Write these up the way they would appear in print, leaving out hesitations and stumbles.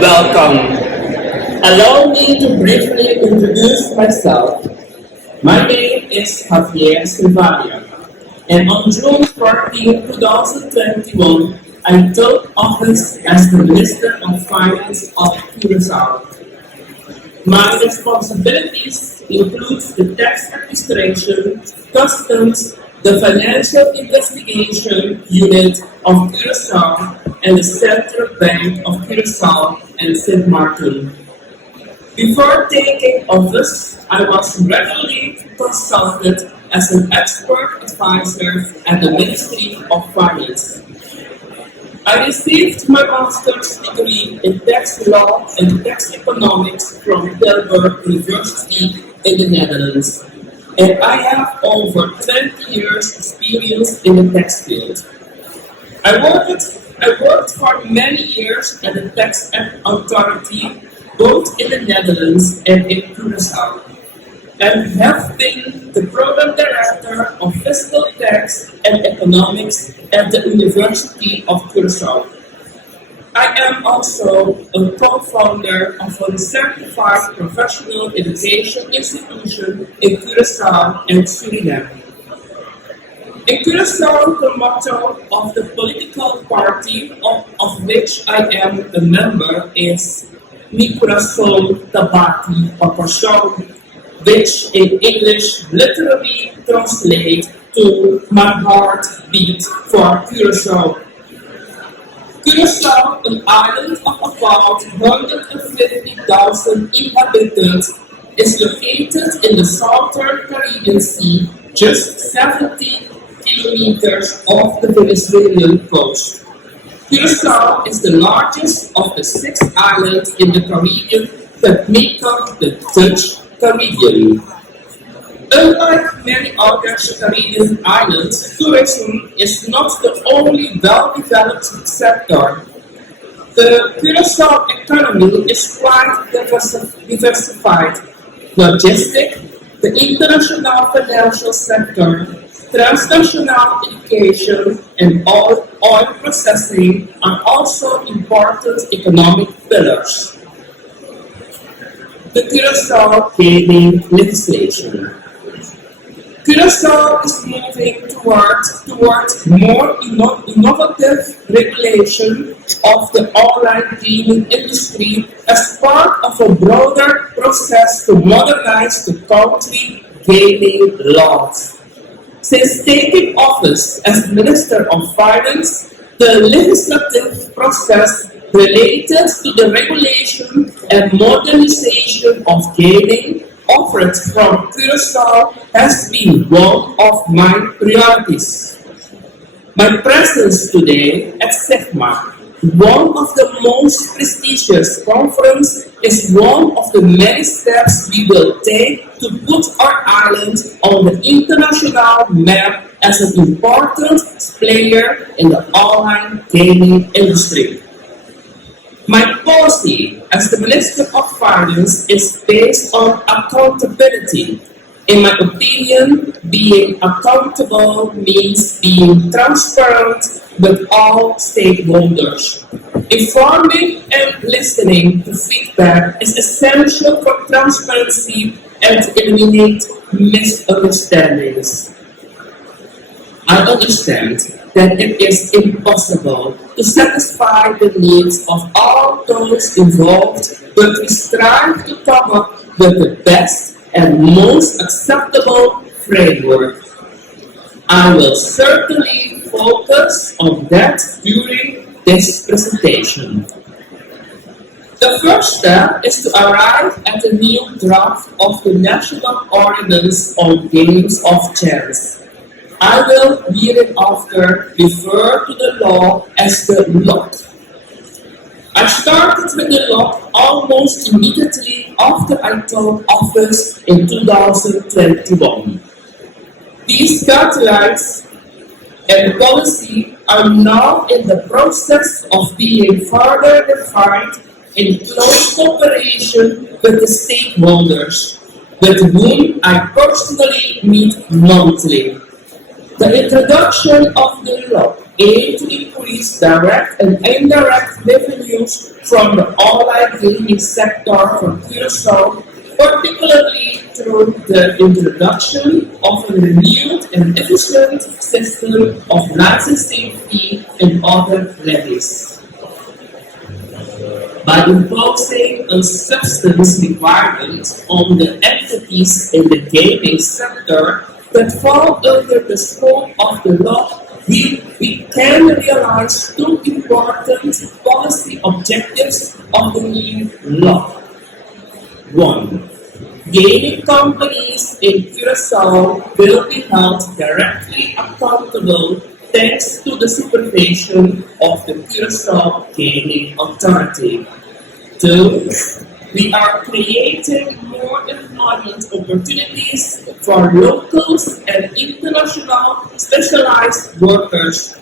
Welcome. Allow me to briefly introduce myself. My name is Javier Silvania, and on June 14, 2021, I took office as the Minister of Finance of Curaçao. My responsibilities include the tax administration, customs, the financial investigation unit of Curaçao, and the Central Bank of Curaçao and St. Martin. Before taking office, I was regularly consulted as an expert advisor at the Ministry of Finance. I received my master's degree in tax law and tax economics from Tilburg University in the Netherlands, and I have over 20 years experience in the tax field. I worked for many years at the tax authority, both in the Netherlands and in Curaçao, and have been the program director of fiscal tax and economics at the University of Curaçao. I am also a co-founder of a certified professional education institution in Curaçao and Suriname. In Curaçao, the motto of the political party of which I am a member is Mi Coração Tabati Papação, which in English literally translates to My Heart Beat for Curaçao. Curaçao, an island of about 150,000 inhabitants, is located in the southern Caribbean Sea, just 70 kilometers off the Venezuelan coast. Curaçao is the largest of the 6 islands in the Caribbean that make up the Dutch Caribbean. Unlike many other Caribbean islands, tourism is not the only well-developed sector. The Curaçao economy is quite diversified. Logistics, the international financial sector, transnational education, and oil processing are also important economic pillars. The Curaçao gaming legislation. Curaçao is moving towards more innovative regulation of the online gaming industry as part of a broader process to modernize the country gaming laws. Since taking office as Minister of Finance, the legislative process related to the regulation and modernization of gaming offered from Curaçao has been one of my priorities. My presence today at SIGMA, one of the most prestigious conferences, is one of the many steps we will take to put our island on the international map as an important player in the online gaming industry. My policy as the Minister of Finance is based on accountability. In my opinion, being accountable means being transparent with all stakeholders. Informing and listening to feedback is essential for transparency and to eliminate misunderstandings. I understand that it is impossible to satisfy the needs of all those involved, but we strive to come up with the best and most acceptable framework. I will certainly focus on that during this presentation. The first step is to arrive at a new draft of the National Ordinance on Games of Chance. I will hereinafter refer to the law as the LOC. I started with the LOC almost immediately after I took office in 2021. These guidelines and policy are now in the process of being further defined in close cooperation with the stakeholders, with whom I personally meet monthly. The introduction of the law aim to increase direct and indirect revenues from the online gaming sector for Curaçao, particularly through the introduction of a renewed and efficient system of licensing fee and other levies. By imposing a substance requirement on the entities in the gaming sector that fall under the scope of the law, we can realize two important policy objectives of the new law. One, gaming companies in Curaçao will be held directly accountable thanks to the supervision of the Curaçao Gaming Authority. Two, we are creating more employment opportunities for locals and international specialized workers.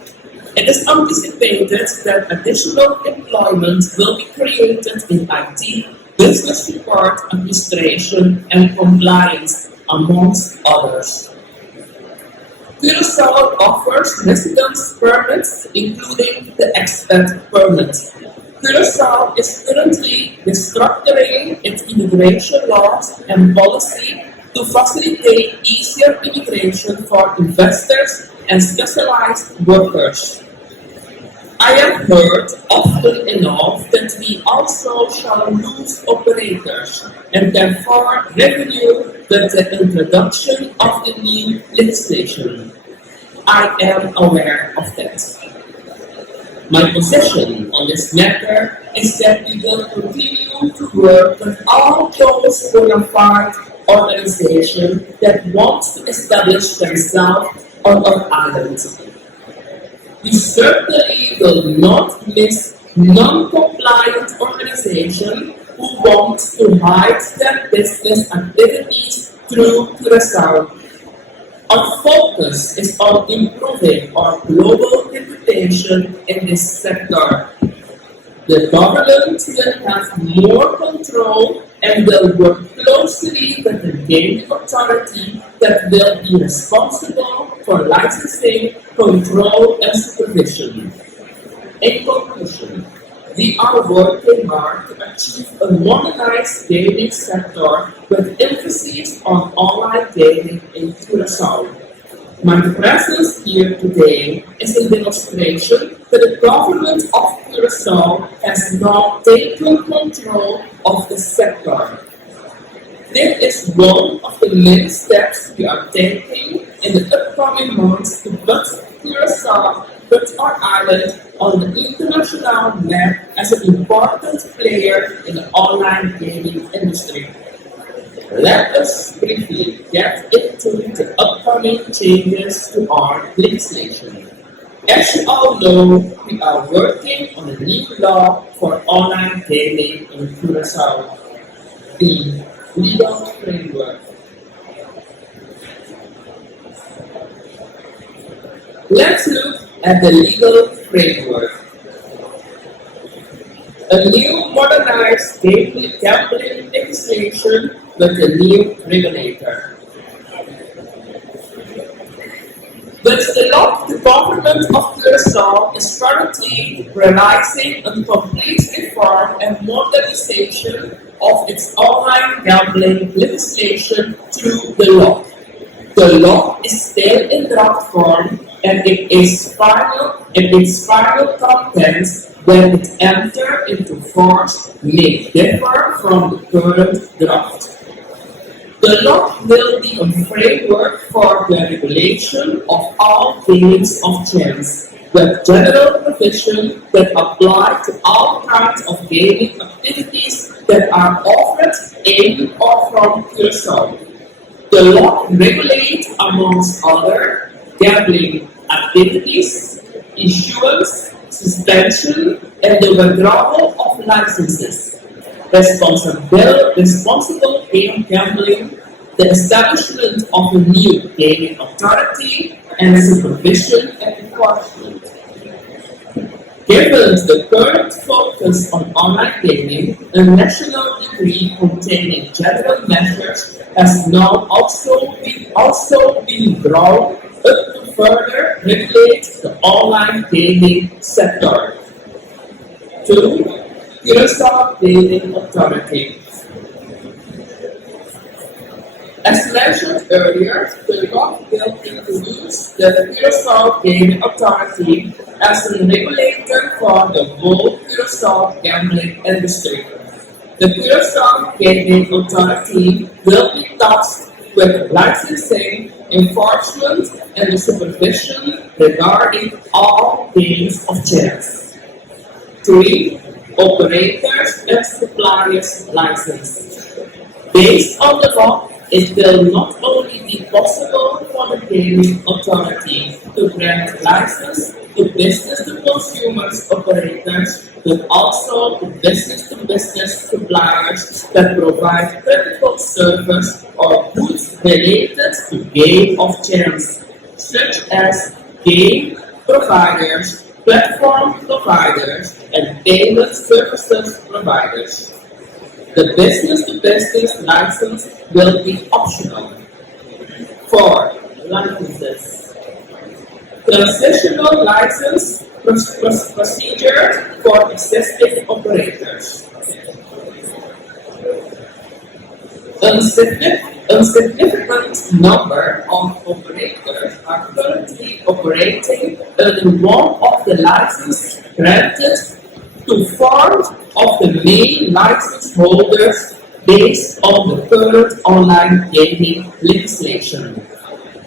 It is anticipated that additional employment will be created in IT, business support, administration, and compliance, amongst others. Curaçao offers residence permits, including the expat permit. Curaçao is currently restructuring its immigration laws and policy to facilitate easier immigration for investors and specialized workers. I have heard often enough that we also shall lose operators and therefore revenue with the introduction of the new legislation. I am aware of that. My position on this matter is that we will continue to work with all those bona fide organizations that want to establish themselves on our island. We certainly will not miss non-compliant organizations who want to hide their business activities through Curaçao. Our focus is on improving our global reputation in this sector. The government will have more control and will work closely with the gaming authority that will be responsible for licensing, control, and supervision. In conclusion, we are working hard to achieve a modernized gaming sector with emphasis on online gaming in Curaçao. My presence here today is a demonstration that the government of Curaçao has now taken control of the sector. This is one of the many steps we are taking in the upcoming months to put Curaçao, put our island on the international map as an important player in the online gaming industry. Let us briefly get into the upcoming changes to our legislation. As you all know, we are working on a new law for online gaming in Curaçao, the legal framework. Let's look at the legal framework. A new modernized gambling legislation with a new regulator. With the law, the government of Curaçao is currently realizing a complete reform and modernization of its online gambling legislation through the law. The law is still in draft form and its final contents when it enters into force may differ from the current draft. The law will be a framework for the regulation of all games of chance, with general provisions that apply to all kinds of gaming activities that are offered in or from Curaçao. The law regulates, amongst other, gambling activities, issuance, suspension, and the withdrawal of licenses. Responsible game gambling, the establishment of a new gaming authority, and supervision and enforcement. Given the current focus on online gaming, a national decree containing general measures has now also been drawn up to further regulate the online gaming sector. 2. Curaçao Gaming Authority. As mentioned earlier, the law will introduce the Curaçao Gaming Authority as a regulator for the whole Curaçao gambling industry. The Curaçao Gaming Authority will be tasked with licensing, enforcement, and the supervision regarding all games of chance. 3. Operators and suppliers license. Based on the law, it will not only be possible for the gaming authority to grant license to business-to-consumer operators, but also to business-to-business suppliers that provide critical service or goods related to game of chance, such as game providers, platform providers, and payment services providers. The business-to-business license will be optional. 4. Licenses. Transitional license procedure for existing operators. A significant number of operators are currently operating under one of the licenses granted to 4 of the main license holders based on the current online gaming legislation.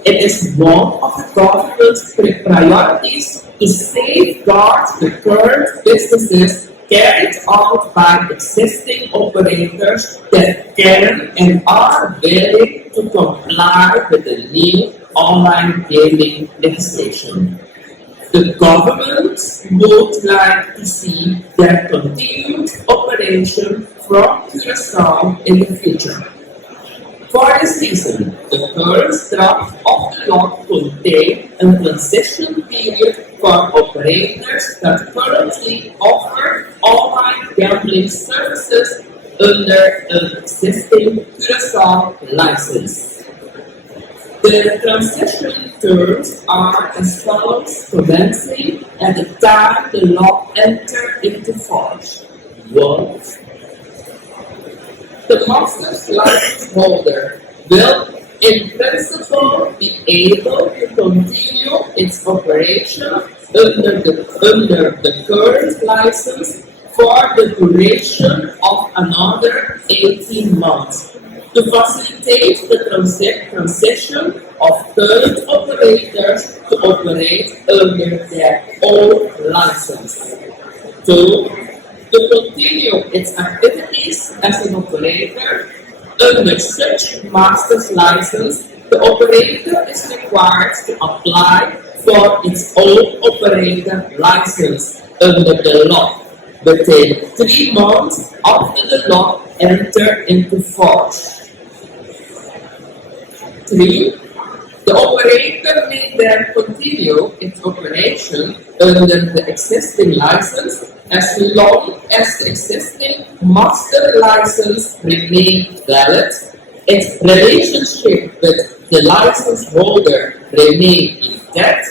It is one of the government's priorities to safeguard the current businesses carried out by existing operators that can and are willing to comply with the new online gaming legislation. The government would like to see their continued operation from Curaçao in the future. For this reason, the current draft of the law contains a transition period for operators that currently offer online gambling services under an existing Curaçao license. The transition terms are as follows, commencing at the time the law entered into force. 1. The master's license holder will, in principle, be able to continue its operation under the current license for the duration of another 18 months to facilitate the transition of current operators to operate under their own license. 2. To continue its activities as an operator under such master's license, the operator is required to apply for its own operator license under the law within 3 months after the law entered into force. 3. The operator may then continue its operation under the existing license as long as the existing master license remains valid, its relationship with the license holder remains intact,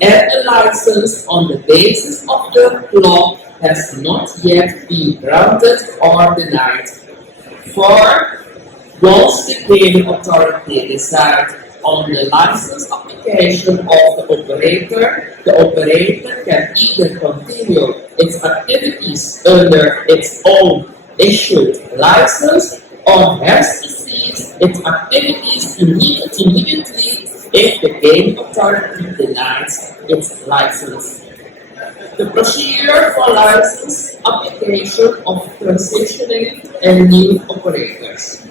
and the license on the basis of the law has not yet been granted or denied. 4. Once the gaming authority decides on the license application of the operator can either continue its activities under its own issued license or has to cease its activities immediately if the gaming authority denies its license. The procedure for license application of transitioning and new operators.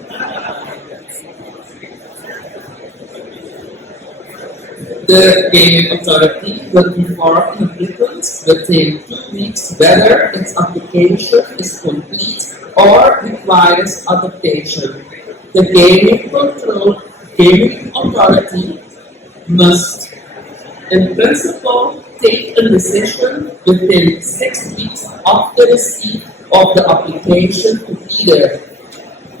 The gaming authority will inform applicants within 2 weeks whether its application is complete or requires adaptation. The gaming authority must, in principle, take a decision within 6 weeks after receipt of the application to either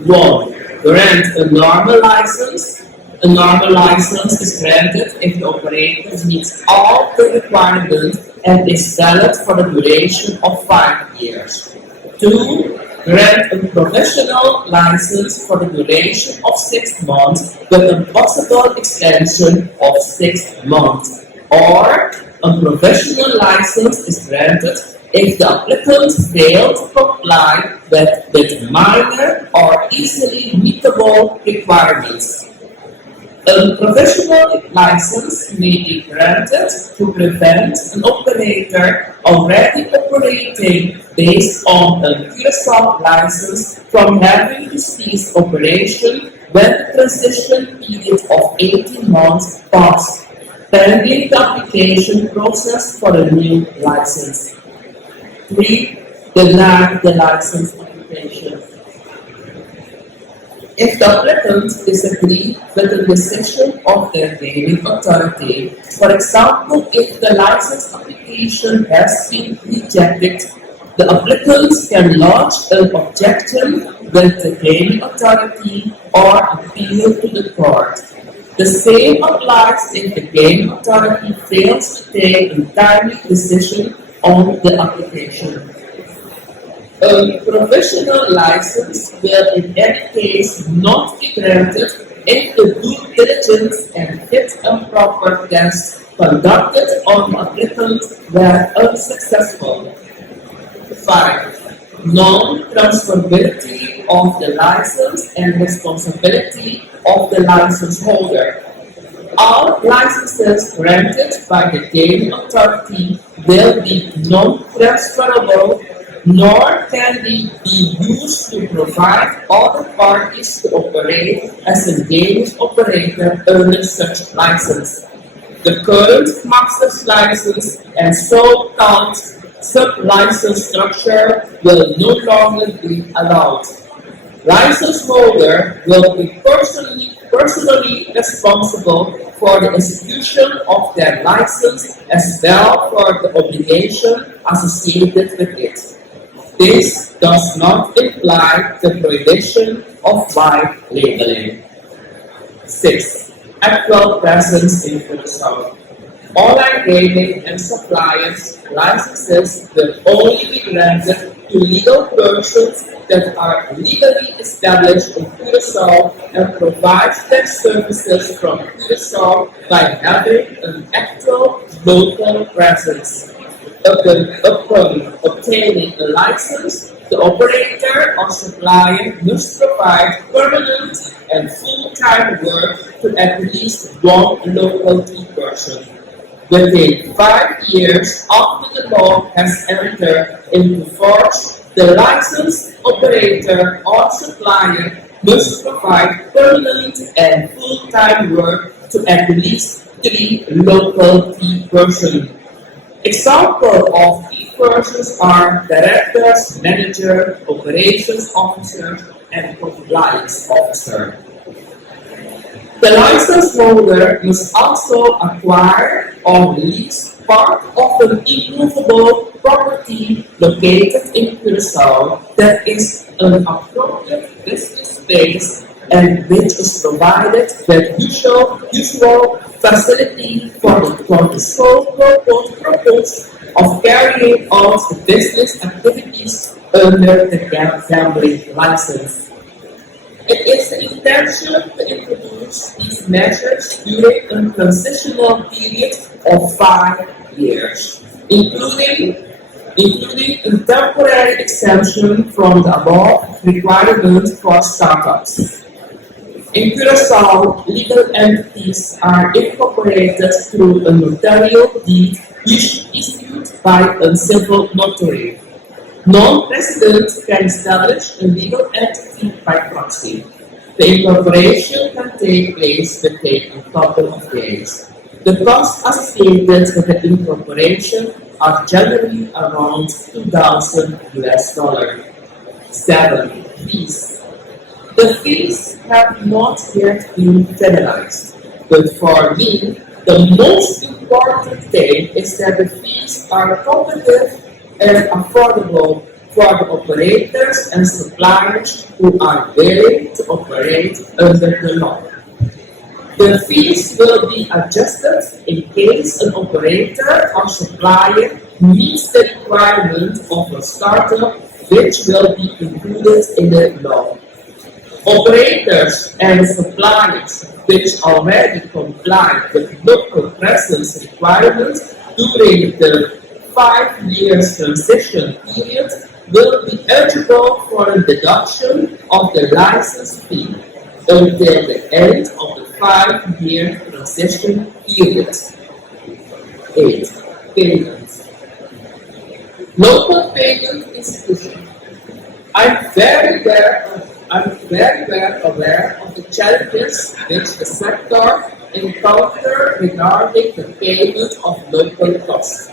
1. Grant a normal license, A normal license is granted if the operator meets all the requirements and is valid for the duration of 5 years. 2. Grant a professional license for the duration of 6 months with a possible extension of 6 months. Or a professional license is granted if the applicant failed to comply with minor or easily meetable requirements. A professional license may be granted to prevent an operator already operating based on a Curaçao license from having to cease operation when the transition period of 18 months passed, pending the application process for a new license. 3. Deny the license application. If the applicant disagrees with the decision of their gaming authority, for example, if the license application has been rejected, the applicant can lodge an objection with the gaming authority or appeal to the court. The same applies if the gaming authority fails to take a timely decision on the application. A provisional license will in any case not be granted if the due diligence and fit and proper tests conducted on the applicant were unsuccessful. 5. Non-transferability of the license and responsibility of the license holder. All licenses granted by the gaming authority will be non-transferable, nor can they be used to provide other parties to operate as a gaming operator under such license. The current master's license and so-called sub-license structure will no longer be allowed. License holder will be personally responsible for the execution of their license as well for the obligation associated with it. This does not imply the prohibition of white labeling. 6. Actual presence in Curaçao. Online gaming and suppliers licenses will only be granted to legal persons that are legally established in Curaçao and provide their services from Curaçao by having an actual local presence. Upon obtaining a license, the operator or supplier must provide permanent and full-time work to at least one local key person. Within 5 years after the law has entered into force, the licensed operator or supplier must provide permanent and full-time work to at least 3 local key persons. Examples of key persons are directors, manager, operations officer, and compliance officer. The license holder must also acquire or lease part of an immovable property located in Curaçao that is an appropriate business space and which is provided with usual facility for the sole purpose of carrying out the business activities under the gambling license. It is the intention to introduce these measures during a transitional period of 5 years, including a temporary exemption from the above requirement for startups. In Curaçao, legal entities are incorporated through a notarial deed issued by a civil notary. Non-residents can establish a legal entity by proxy. The incorporation can take place within a couple of days. The costs associated with the incorporation are generally around $2,000. 7. Fees. The fees have not yet been finalized, but for me, the most important thing is that the fees are competitive and affordable for the operators and suppliers who are willing to operate under the law. The fees will be adjusted in case an operator or supplier meets the requirement of a startup, which will be included in the law. Operators and suppliers which already comply with local presence requirements during the 5 years transition period will be eligible for a deduction of the license fee until the end of the 5-year transition period. 8. Payments. Local payment institution. I'm very well aware of the challenges which the sector encounters regarding the payment of local costs.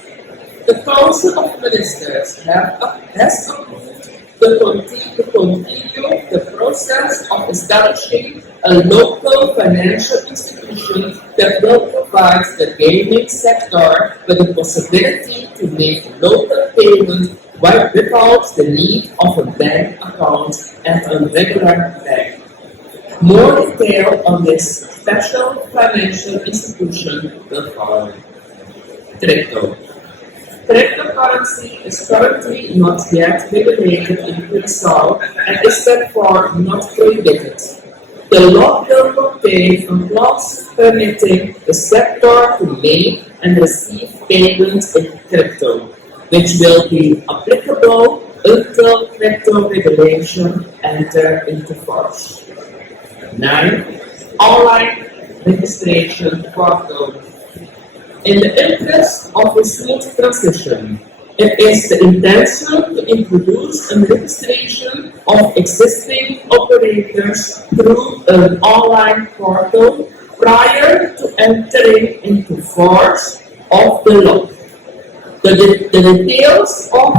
The Council of Ministers has approved to continue the process of establishing a local financial institution that will provide the gaming sector with the possibility to make local payment without the need of a bank account at a regular bank. More detail on this special financial institution will follow. Crypto. Cryptocurrency is currently not yet regulated in Curaçao and is therefore not prohibited. The law will contain a clause permitting the sector to make and receive payments in crypto, which will be applicable until crypto regulation enters into force. 9. Online registration portal. In the interest of a smooth transition, it is the intention to introduce a registration of existing operators through an online portal prior to entering into force of the law. The details for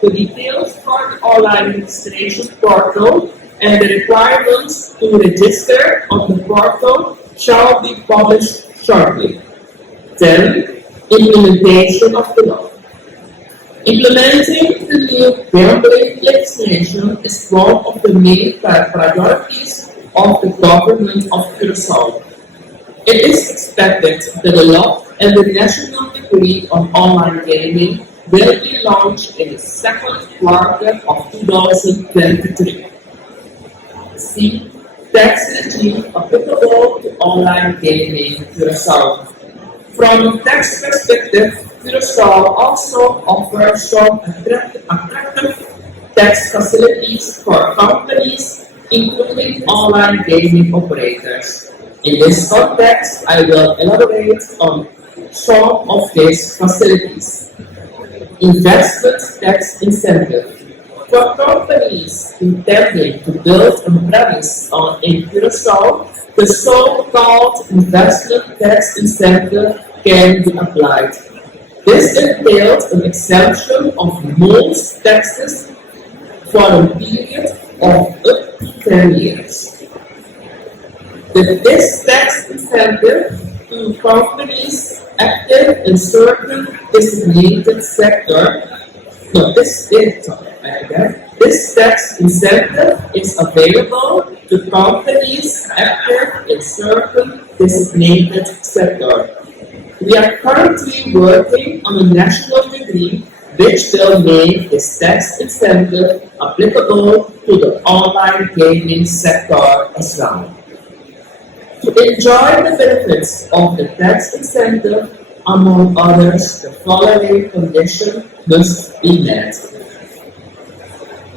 the online registration portal and the requirements to register on the portal shall be published shortly. 10. Implementation of the law. Implementing the new gambling legislation is one of the main priorities of the government of Curaçao. It is expected that the law and the national decree on online gaming will be launched in the second quarter of 2023. C. Tax regime applicable to online gaming in Curaçao. From a tax perspective, Curaçao also offers some attractive tax facilities for companies, including online gaming operators. In this context, I will elaborate on some of these facilities. Investment tax incentive. For companies intending to build a premise in Curaçao, the so-called investment tax incentive can be applied. This entails an exemption of most taxes for a period of up to 10 years. This tax incentive to companies active in certain designated sector. This tax incentive is available to companies active in certain designated sector. We are currently working on a national decree which will make this tax incentive applicable to the online gaming sector as well. To enjoy the benefits of the tax incentive, among others, the following condition must be met.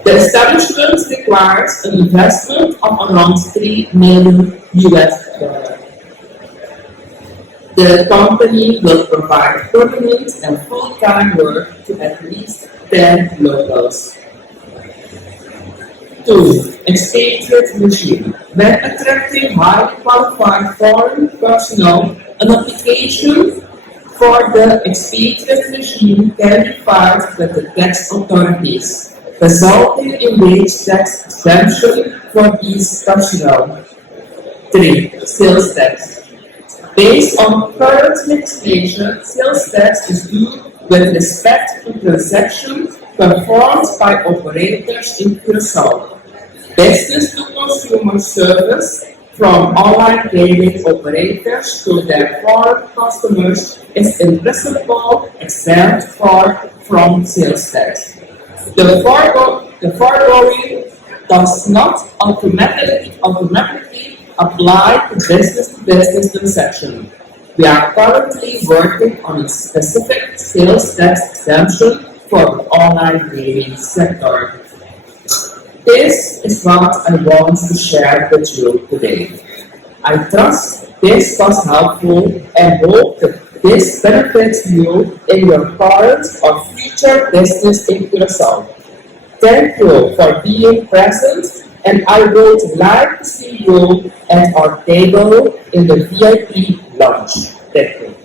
The establishment requires an investment of around $3 million. The company will provide permanent and full-time work to at least 10 locals. 2. Expatriate regime. When attracting highly qualified foreign personnel, an application for the expatriate regime can be filed with the tax authorities, resulting in wage tax exemption for these personnel. 3. Sales tax. Based on current legislation, sales tax is due with respect to transactions performed by operators in Curaçao. Business-to-consumer service from online gaming operators to their foreign customers is impossible except for from sales tax. The foregoing does not automatically apply to business-to-business transaction. We are currently working on a specific sales tax exemption for the online gaming sector. This is what I want to share with you today. I trust this was helpful and hope that this benefits you in your current or future business in Curaçao. Thank you for being present, and I would like to see you at our table in the VIP lounge. Thank you.